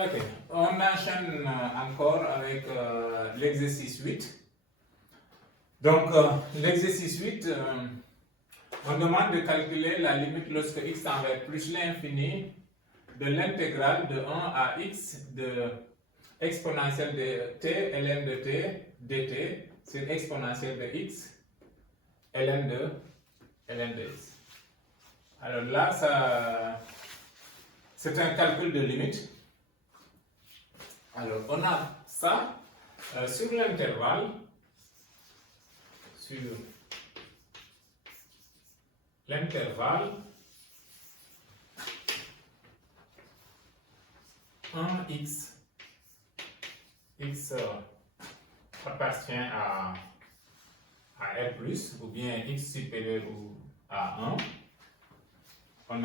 Ok, on enchaîne encore avec l'exercice 8. Donc, l'exercice 8, on demande de calculer la limite lorsque x tend vers plus l'infini de l'intégrale de 1 à x de exponentielle de t, ln de t, dt, sur exponentielle de x, ln de x. Alors là, c'est un calcul de limite. Alors, on a ça sur l'intervalle, x appartient à R+, ou bien x supérieur à 1, on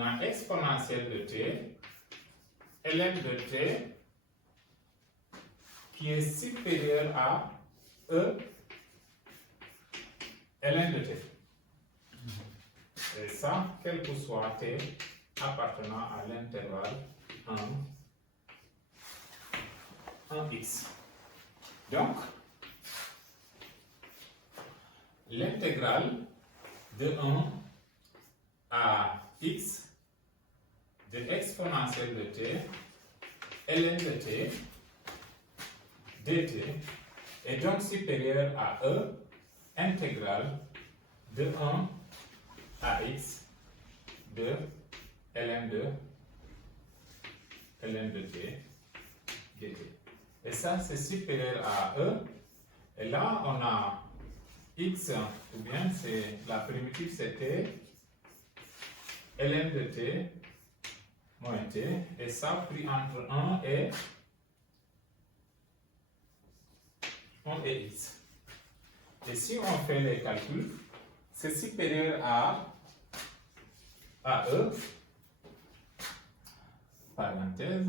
a exponentielle de t, ln de t, qui est supérieur à e, ln de t. Et ça, quel que soit t appartenant à l'intervalle 1x. Donc, l'intégrale de 1 à x de exponentielle de t, ln de t, dt, est donc supérieure à e intégrale de 1 à x de ln de t dt. Et ça, c'est supérieur à e. Et là, on a x, ou bien c'est la primitive, c'est t, ln de t moins t, et ça pris entre 1 et x. Et si on fait les calculs, c'est supérieur à e, parenthèse,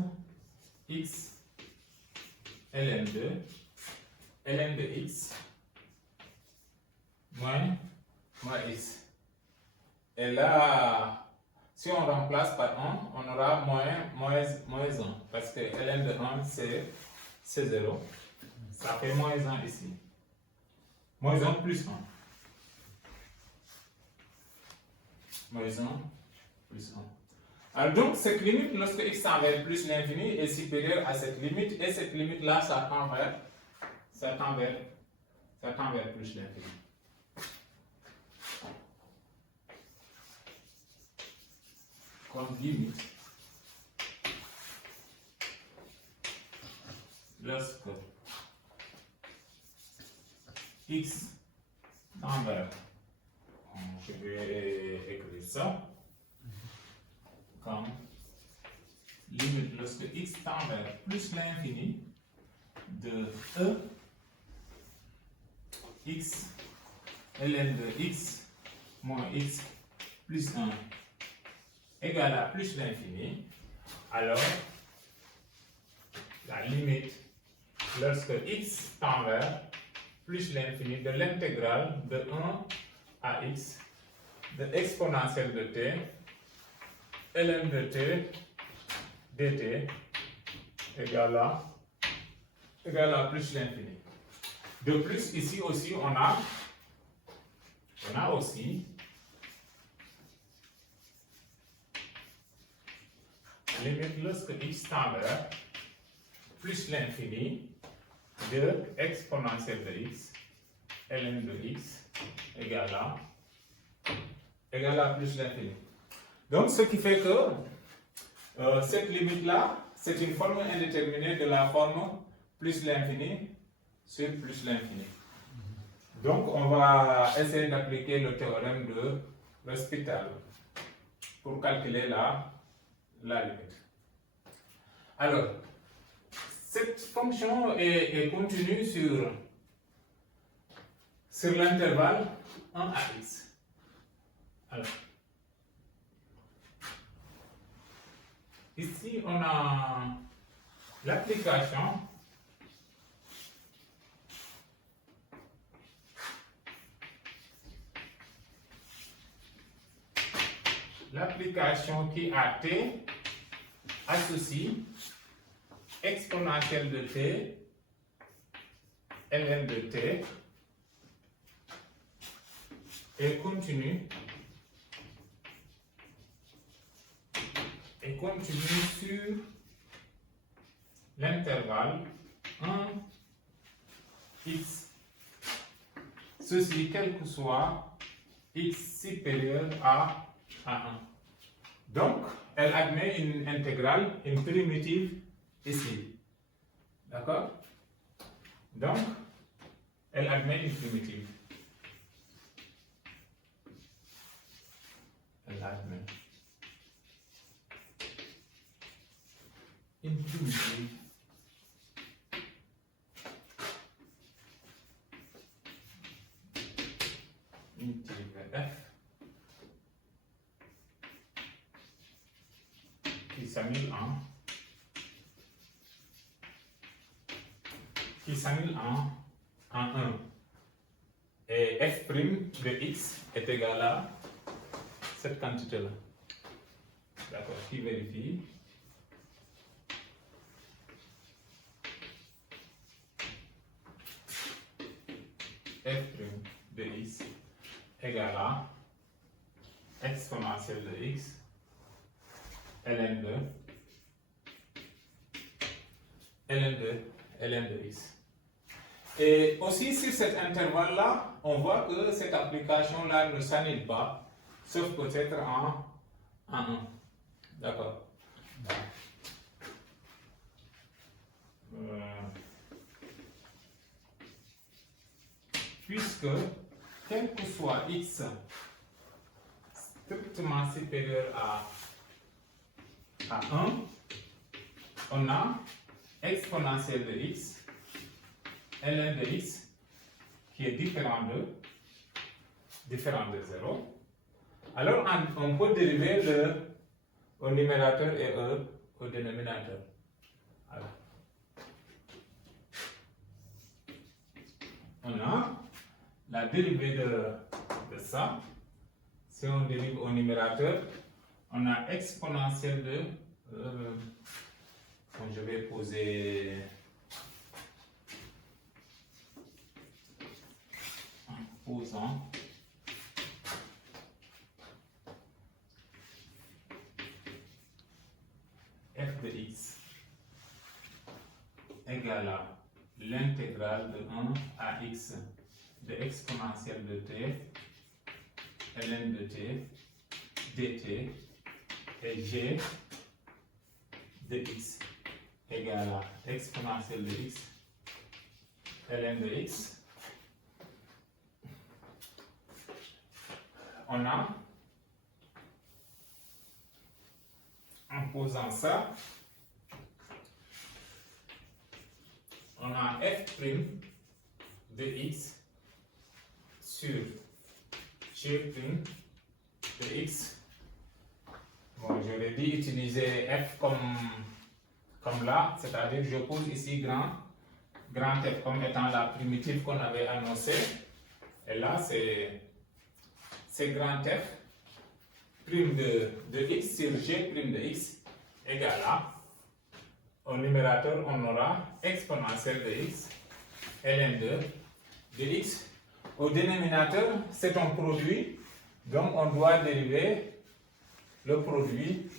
x ln de x moins x. Et là, si on remplace par 1, on aura moins 1, parce que ln de 1, c'est 0. Ça fait moins 1 ici. Moins 1 plus 1. Moins 1 plus 1. Alors donc, cette limite, lorsque x tend vers plus l'infini, est supérieure à cette limite, et cette limite-là, ça tend vers plus l'infini. Comme limite, lorsque x tend vers, je vais écrire ça, comme limite lorsque x tend vers plus l'infini de e x ln de x moins x plus 1 égale à plus l'infini, alors la limite lorsque x tend vers plus l'infini de l'intégrale de 1 à x de exponentielle de t ln de t dt égale à plus l'infini. De plus, ici aussi, on a aussi limite lorsque x tend vers plus l'infini de exponentielle de x ln de x égale à plus l'infini. Donc, ce qui fait que cette limite-là, c'est une forme indéterminée de la forme plus l'infini sur plus l'infini. Donc, on va essayer d'appliquer le théorème de l'Hospital pour calculer la limite. Alors, cette fonction est continue sur l'intervalle 1 à x. Alors, ici, on a l'application l'application qui a t associe exponentielle de t, ln de t, et continue sur l'intervalle 1 x, ceci quel que soit x supérieur à 1. Donc, elle admet une intégrale, une primitive ici. D'accord? Donc, elle admet une primitive. Elle admet une primitive. F qui s'annule en 1. Et f' de x est égal à cette quantité-là. D'accord, qui vérifie. F' de x égale à exponentielle de x ln de x. Et aussi sur cet intervalle-là, on voit que cette application-là ne s'annule pas, sauf peut-être en 1. D'accord. Puisque, quel que soit x strictement supérieur à 1, on a exponentielle de x, ln de x, qui est différent de 0. Alors, on peut dériver le au numérateur et au dénominateur. Alors, on a la dérivée de ça. Si on dérive au numérateur, on a exponentielle de... je vais poser... en posant... f de x égale à l'intégrale de 1 à x de exponentielle de t, ln de t, dt, et g de x égale à exponentielle de x, ln de x. On a, en posant ça, on a f' de x sur g' de x. Bon, j'aurais dû utiliser f comme là, c'est-à-dire je pose ici grand F comme étant la primitive qu'on avait annoncée. Et là, c'est grand F prime de x sur g' de x égale à, au numérateur, on aura exponentielle de x, ln de x. Au dénominateur, c'est un produit, donc on doit dériver le produit.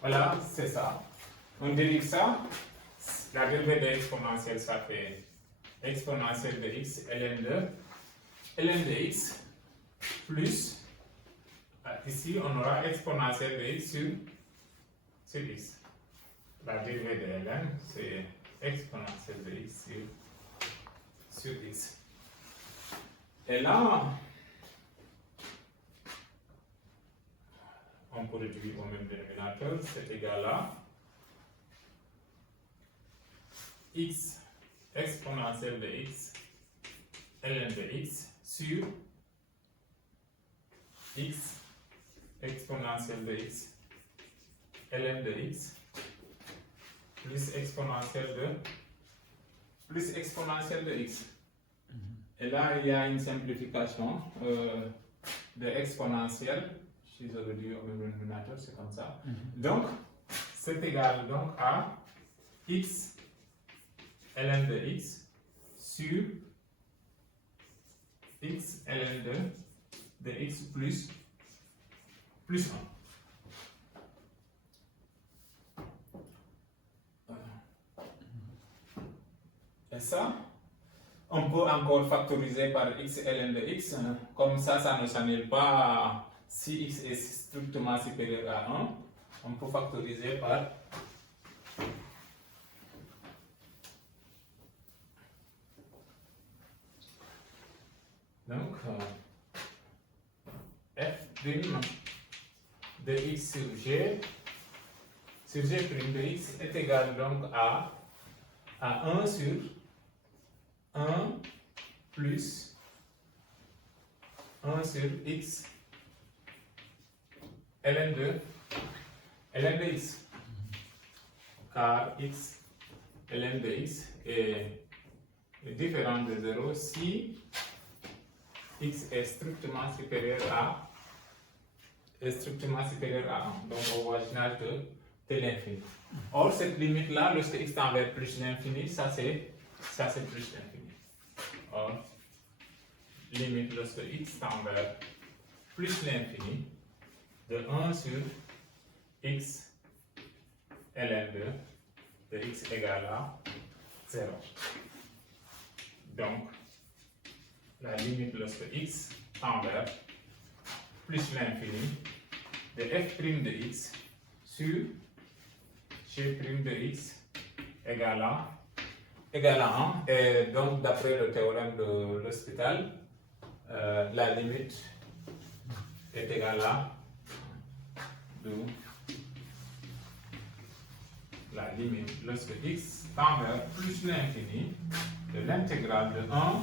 Voilà, c'est ça. On dérive ça, la dérivée de exponentielle, ça fait exponentielle de x, ln de x, plus, ici on aura exponentielle de x sur x. La dérivée de ln, c'est exponentielle de x sur x. Et là, on peut réduire au même dénominateur, c'est égal à x exponentielle de x, ln de x, sur x exponentielle de x, ln de x, plus exponentielle de x. Et là, il y a une simplification. de exponentielle, si je réduis au même dénominateur, c'est comme ça. Donc, c'est égal donc à x ln de x sur x ln de x plus 1. Et ça, on peut encore factoriser par x ln de x. Comme ça ne s'annule pas si x est strictement supérieur à 1. On peut factoriser par donc f' de x sur g de x est égal donc à 1 sur 1 plus 1 sur x ln de x, car x ln de x est différent de 0 si x est strictement supérieur à 1. Donc au voisinage de l'infini. Or, cette limite-là, lorsque x tend vers plus l'infini, ça c'est plus l'infini. Or, limite lorsque x tend vers plus l'infini de 1 sur x ln de x égale à 0. Donc, la limite lorsque x tend vers plus l'infini de f' de x sur g' de x égale à 1. Et donc, d'après le théorème de L'Hospital, la limite est égale à la limite lorsque x tend vers plus l'infini de l'intégrale de 1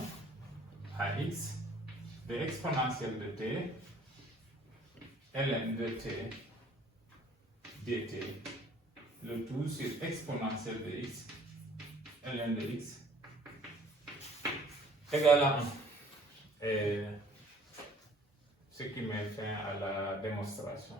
à x de exponentielle de t ln de t dt, le tout sur exponentielle de x ln de x égale à 1. Et ce qui met fin à la démonstration.